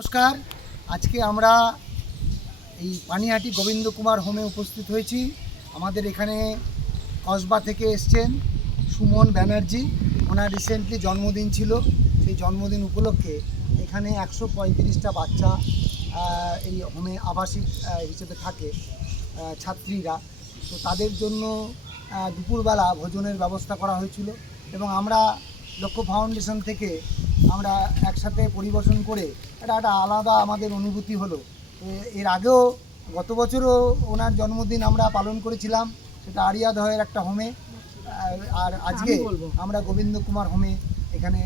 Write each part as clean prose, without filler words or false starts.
নমস্কার। আজকে আমরা এই পানিহাটি গোবিন্দ কুমার হোমে উপস্থিত হয়েছি। আমাদের এখানে কসবা থেকে এসছেন সুমন ব্যানার্জি। ওনার রিসেন্টলি জন্মদিন ছিল। সেই জন্মদিন উপলক্ষে এখানে 135টা বাচ্চা এই হোমে আবাসিক হিসেবে থাকে ছাত্রীরা। তো তাদের জন্য দুপুরবেলা ভোজনের ব্যবস্থা করা হয়েছিল এবং আমরা লক্ষ্য ফাউন্ডেশন থেকে আমরা একসাথে পরিবেশন করে এটা একটা আলাদা আমাদের অনুভূতি হলো। এর আগেও গত বছরও ওনার জন্মদিন আমরা পালন করেছিলাম, সেটা আরিয়াদহের একটা হোমে। আর আজকে আমরা গোবিন্দ কুমার হোমে এখানে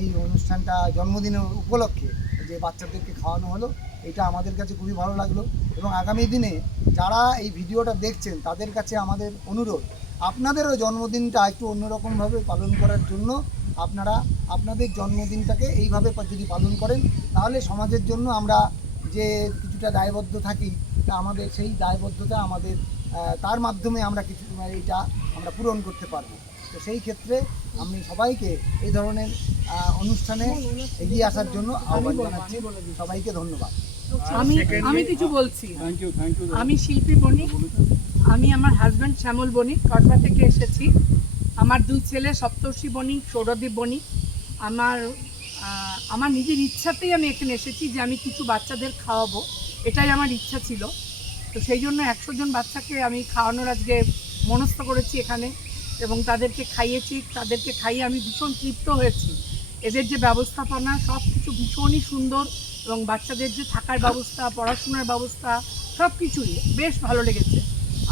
এই অনুষ্ঠানটা জন্মদিনের উপলক্ষে যে বাচ্চাদেরকে খাওয়ানো হলো, এটা আমাদের কাছে খুবই ভালো লাগলো। এবং আগামী দিনে যারা এই ভিডিওটা দেখছেন তাদের কাছে আমাদের অনুরোধ, আপনাদেরও জন্মদিনটা একটু অন্যরকমভাবে পালন করার জন্য আপনারা আপনাদের জন্মদিনটাকে এইভাবে যদি পালন করেন তাহলে সমাজের জন্য আমরা যে কিছুটা দায়বদ্ধ থাকি তা আমাদের সেই দায়বদ্ধতা আমাদের তার মাধ্যমে আমরা কিছু এইটা আমরা পূরণ করতে পারবো। তো সেই ক্ষেত্রে আমি সবাইকে এই ধরনের অনুষ্ঠানে এগিয়ে আসার জন্য আহ্বান জানাচ্ছি। সবাইকে ধন্যবাদ। আমি কিছু বলছি। আমি শিল্পী বণিক, আমি আমার হাজব্যান্ড শ্যামল বণিক কসবা থেকে এসেছি। আমার দুই ছেলে সপ্তর্ষি বণিক, সৌরদীপ বণিক। আমার নিজের ইচ্ছাতেই আমি এখানে এসেছি যে আমি কিছু বাচ্চাদের খাওয়াবো, এটাই আমার ইচ্ছা ছিল। তো সেই জন্য 100 জন বাচ্চাকে আমি খাওয়ানোর আজকে মনস্থ করেছি এখানে এবং তাদেরকে খাইয়েছি। তাদেরকে খাইয়ে আমি ভীষণ তৃপ্ত হয়েছি। এদের যে ব্যবস্থাপনা সব কিছু ভীষণই সুন্দর এবং বাচ্চাদের যে থাকার ব্যবস্থা, পড়াশোনার ব্যবস্থা সব কিছুই বেশ ভালো লেগেছে।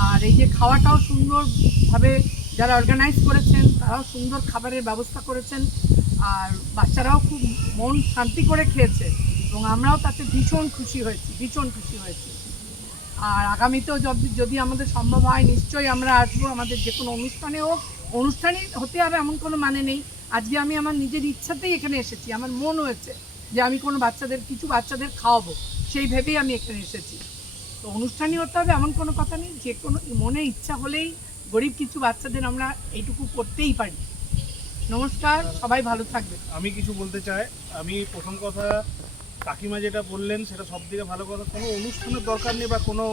আর এই যে খাওয়াটাও সুন্দরভাবে যারা অর্গানাইজ করেছেন তারাও সুন্দর খাবারের ব্যবস্থা করেছেন। আর বাচ্চারাও খুব মন শান্তি করে খেয়েছে এবং আমরাও তাতে ভীষণ খুশি হয়েছি। আর আগামীতেও যদি আমাদের সম্ভব হয় নিশ্চয়ই আমরা আসবো। আমাদের যে কোনো অনুষ্ঠানই হতে হবে এমন কোনো মানে নেই। আজকে আমি আমার নিজের ইচ্ছাতেই এখানে এসেছি। আমার মন হয়েছে যে আমি কোনো কিছু বাচ্চাদের খাওয়াবো, সেই ভেবেই আমি এখানে এসেছি। তো অনুষ্ঠানই হতে হবে এমন কোনো কথা নেই, যে কোনো মনে ইচ্ছা হলেই গরিব কিছু বাচ্চাদের আমরা এইটুকু করতেই পারি। নমস্কার, সবাই ভালো থাকবে। আমি কিছু বলতে চাই। আমি প্রথম কথা, কাকিমা যেটা বললেন সেটা সব থেকে ভালো কথা। কোনো অনুষ্ঠানের দরকার নেই বা কোনো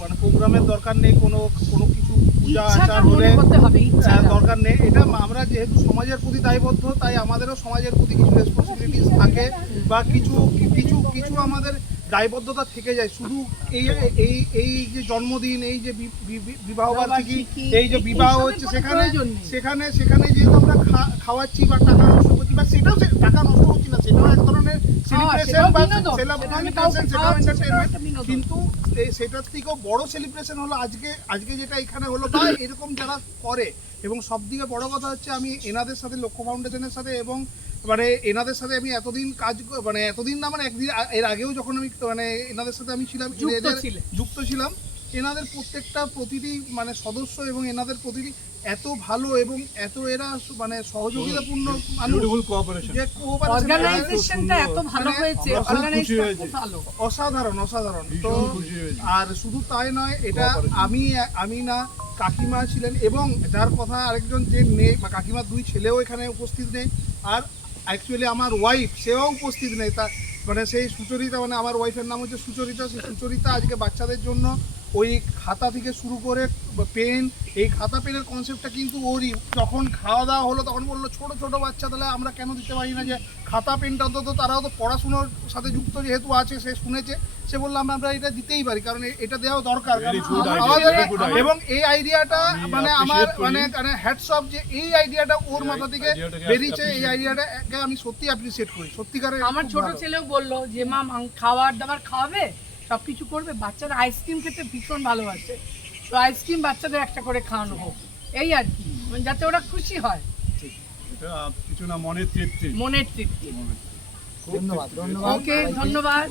মানে প্রোগ্রামের দরকার নেই, কোনো কিছু পূজা আচার হলে দরকার নেই। এটা আমরা যেহেতু সমাজের প্রতি দায়বদ্ধ, তাই আমাদেরও সমাজের প্রতি কিছু রেসপন্সিবিলিটিস থাকে বা কিছু আমাদের দায়বদ্ধতা থেকে যায়। শুধু এই যে জন্মদিন, এই যে বিবাহ বার্ষিকী, এই যে বিবাহ হচ্ছে, সেখানে যেহেতু আমরা খাওয়াচ্ছি বা টাকা নষ্ট করছি, বা সেটাও টাকা নষ্ট করছি না, সেটাও এক ধরনের সেলিব্রেশন বা সেটাও এন্টারটেইনমেন্ট। কিন্তু সেটার থেকেও বড় সেলিব্রেশন হলো আজকে যেটা এখানে হলো, বা এরকম যারা করে। এবং সব থেকে বড় কথা হচ্ছে, আমি এনাদের সাথে, লক্ষ্য ফাউন্ডেশনের সাথে এবং মানে এনাদের সাথে আমি এতদিন এতদিন না, মানে একদিন এর আগেও যখন আমি এনাদের সাথে আমি ছিলাম, যুক্ত ছিলাম। এনাদের প্রতিটি মানে সদস্য এবং এনাদের প্রতিটি এত ভালো এবং এত এরা মানে সহযোগিতাপূর্ণ, অসাধারণ। তো আর শুধু তাই নয়, এটা আমি না, কাকিমা ছিলেন এবং যার কথা আরেকজন যে নেই, কাকিমার 2 ছেলেও এখানে উপস্থিত নেই। আর অ্যাকচুয়ালি আমার ওয়াইফ, সেও উপস্থিত নেই। তা মানে সেই সুচরিতা, মানে আমার ওয়াইফের নাম হচ্ছে সুচরিতা। সেই সুচরিতা আজকে বাচ্চাদের জন্য ওই খাতা থেকে শুরু করে পেন, এই খাতা পেনের কনসেপ্টটা কিন্তু ওরই। যখন খাওয়া দাওয়া হলো তখন বললো ছোট বাচ্চা, তাহলে আমরা কেন দিতে পারি না যে খাতা পেনটা? অন্তত তারাও তো পড়াশুনোর সাথে যুক্ত যেহেতু আছে, সে শুনেছে, সে বললাম আমরা এটা দিতেই পারি, কারণ এটা দেওয়া দরকার। এবং এই আইডিয়াটা মানে আমার মানে হ্যাটস অফ, যে এই আইডিয়াটা ওর মাথা থেকে বেরিয়েছে। এই আইডিয়াটাকে আমি সত্যি অ্যাপ্রিসিয়েট করি, সত্যিকারের। আমার ছোট ছেলেও বললো যে মা খাবার দাবার খাওয়াবে, সব কিছু করবে। বাচ্চারা আইসক্রিম খেতে ভীষণ ভালোবাসে, তো আইসক্রিম বাচ্চাদের একটা করে খাওয়ানো হোক, এই আর কি, যাতে ওরা খুশি হয়। কিছু না, মনের তৃপ্তি। ধন্যবাদ। ওকে, ধন্যবাদ।